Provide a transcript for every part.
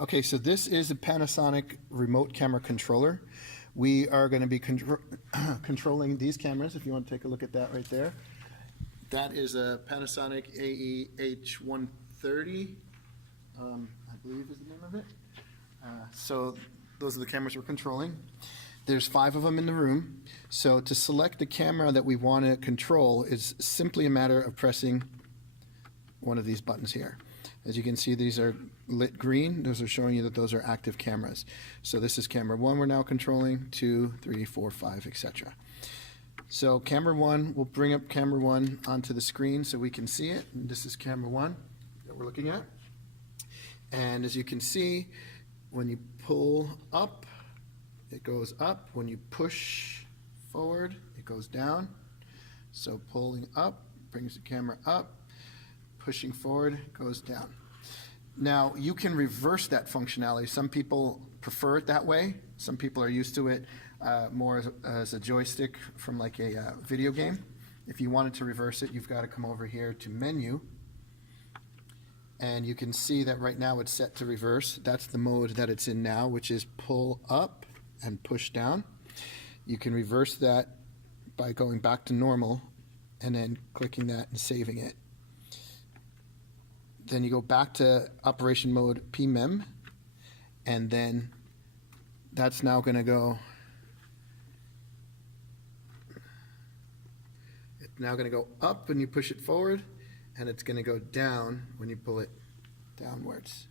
Okay, so this is a Panasonic remote camera controller. We are going to be controlling these cameras. If you want to take a look at that right there. That is a Panasonic AE-H130, I believe is the name of it. So those are the cameras we're controlling. There's 5 of them in the room. So to select the camera that we want to control is simply a matter of pressing one of these buttons here. As you can see, these are lit green. Those are showing you that those are active cameras. So this is camera 1 we're now controlling, 2, 3, 4, 5, etc. So camera 1, we'll bring up camera 1 onto the screen so we can see it. And this is camera 1 that we're looking at. And as you can see, when you pull up, it goes up. When you push forward, it goes down. So pulling up brings the camera up. Pushing forward goes down. Now you can reverse that functionality. Some people prefer it that way. Some people are used to it more as a joystick from like a video game. If you wanted to reverse it, you've got to come over here to menu, and you can see that right now it's set to reverse. That's the mode that it's in now, which is pull up and push down. You can reverse that by going back to normal and then clicking that and saving it. Then you go back to operation mode PMEM, and then that's now going to go. It's now going to go up when you push it forward, and it's going to go down when you pull it downwards.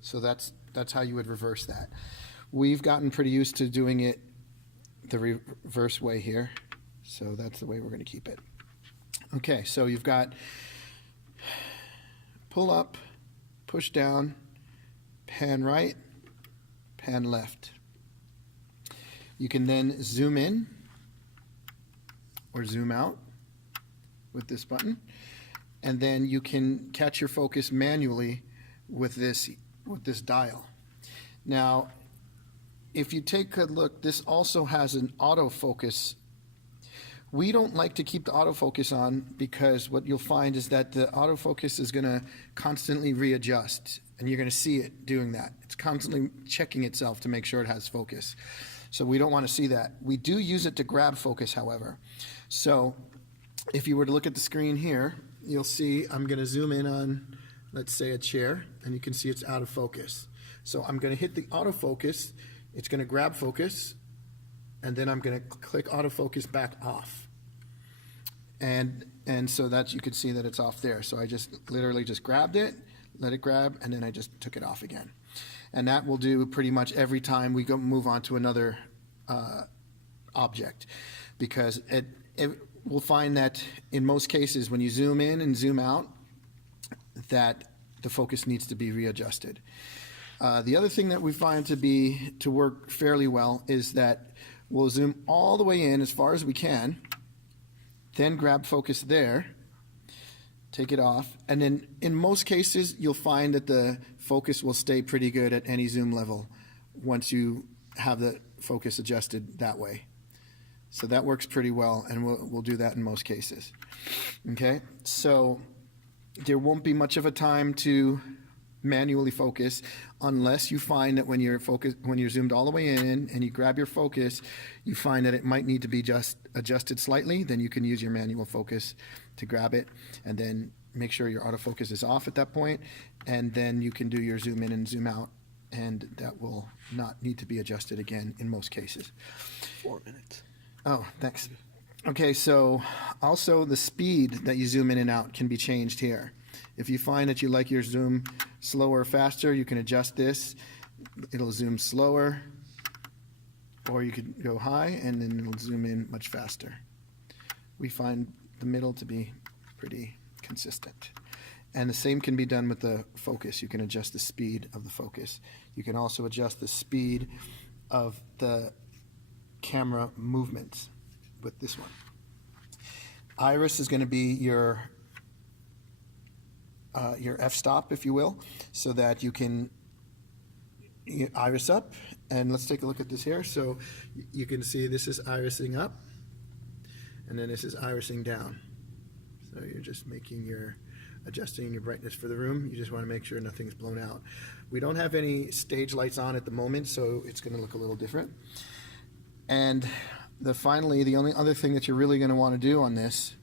So that's how you would reverse that. We've gotten pretty used to doing it the reverse way here, so that's the way we're going to keep it. Okay, so you've got pull up, push down, pan right, pan left. You can then zoom in or zoom out with this button, and then you can catch your focus manually with this dial. Now, if you take a look, this also has an autofocus. We don't like to keep the autofocus on because what you'll find is that the autofocus is going to constantly readjust, and you're going to see it doing that. It's constantly checking itself to make sure it has focus. So we don't want to see that. We do use it to grab focus, however. So if you were to look at the screen here, you'll see I'm going to zoom in on, let's say, a chair, and you can see it's out of focus. So I'm going to hit the autofocus. It's going to grab focus, and then I'm going to click autofocus back off. And so that you can see that it's off there. So I just literally just grabbed it, let it grab, and then I just took it off again. And that will do pretty much every time we move on to another object, because we'll find that in most cases when you zoom in and zoom out, that the focus needs to be readjusted. The other thing that we find to work fairly well is that we'll zoom all the way in as far as we can, then grab focus there, take it off, and then in most cases you'll find that the focus will stay pretty good at any zoom level once you have the focus adjusted that way. So that works pretty well, and we'll do that in most cases. Okay, so there won't be much of a time to manually focus unless you find that when you're zoomed all the way in and you grab your focus, you find that it might need to be just adjusted slightly. Then you can use your manual focus to grab it, and then make sure your autofocus is off at that point, and then you can do your zoom in and zoom out, and that will not need to be adjusted again in most cases. 4 minutes. Oh, thanks. Okay, so also the speed that you zoom in and out can be changed here. If you find that you like your zoom slower or faster, you can adjust this. It'll zoom slower, or you could go high and then it'll zoom in much faster. We find the middle to be pretty consistent. And the same can be done with the focus. You can adjust the speed of the focus. You can also adjust the speed of the camera movements with this one. Iris is going to be your f-stop, if you will, so that you can iris up. And let's take a look at this here. So you can see this is irising up, and then this is irising down. So you're just making your adjusting your brightness for the room. You just want to make sure nothing's blown out. We don't have any stage lights on at the moment, so it's going to look a little different. And finally, the only other thing that you're really going to want to do on this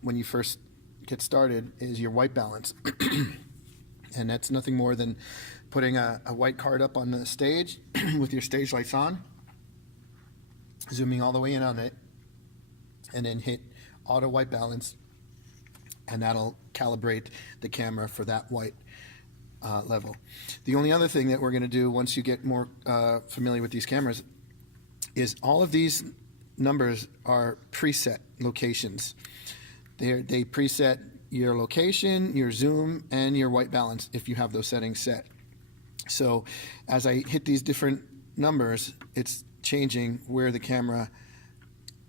when you first get started is your white balance. And that's nothing more than putting a white card up on the stage with your stage lights on, zooming all the way in on it, and then hit auto white balance, and that'll calibrate the camera for that white level. The only other thing that we're going to do once you get more familiar with these cameras is all of these numbers are preset locations. They preset your location, your zoom, and your white balance if you have those settings set. So as I hit these different numbers, it's changing where the camera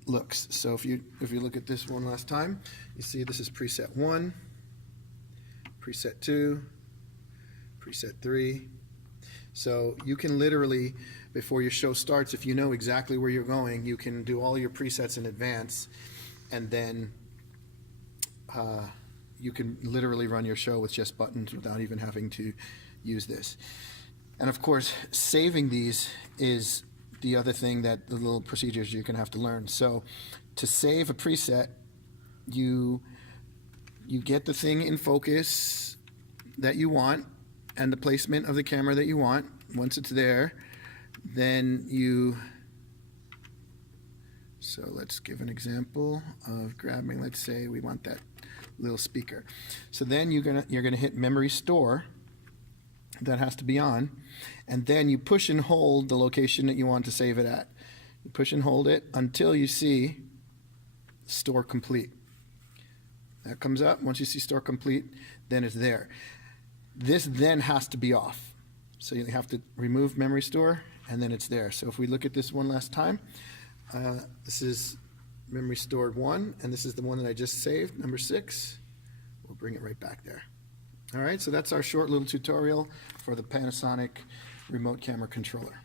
looks. So if you look at this one last time, you see this is preset 1, preset 2, preset 3. So you can literally, before your show starts, if you know exactly where you're going, you can do all your presets in advance, and then you can literally run your show with just buttons without even having to use this. And of course, saving these is the other thing, that the little procedures you're going to have to learn. So to save a preset, you get the thing in focus that you want and the placement of the camera that you want. Once it's there, then so let's give an example of grabbing, let's say we want that little speaker. So then you're gonna hit memory store. That has to be on, and then you push and hold the location that you want to save it at. You push and hold it until you see store complete. That comes up. Once you see store complete, then it's there. This then has to be off. So you have to remove memory store, and then it's there. So if we look at this one last time, this is memory stored 1, and this is the one that I just saved, number 6. We'll bring it right back there. All right, so that's our short little tutorial for the Panasonic remote camera controller.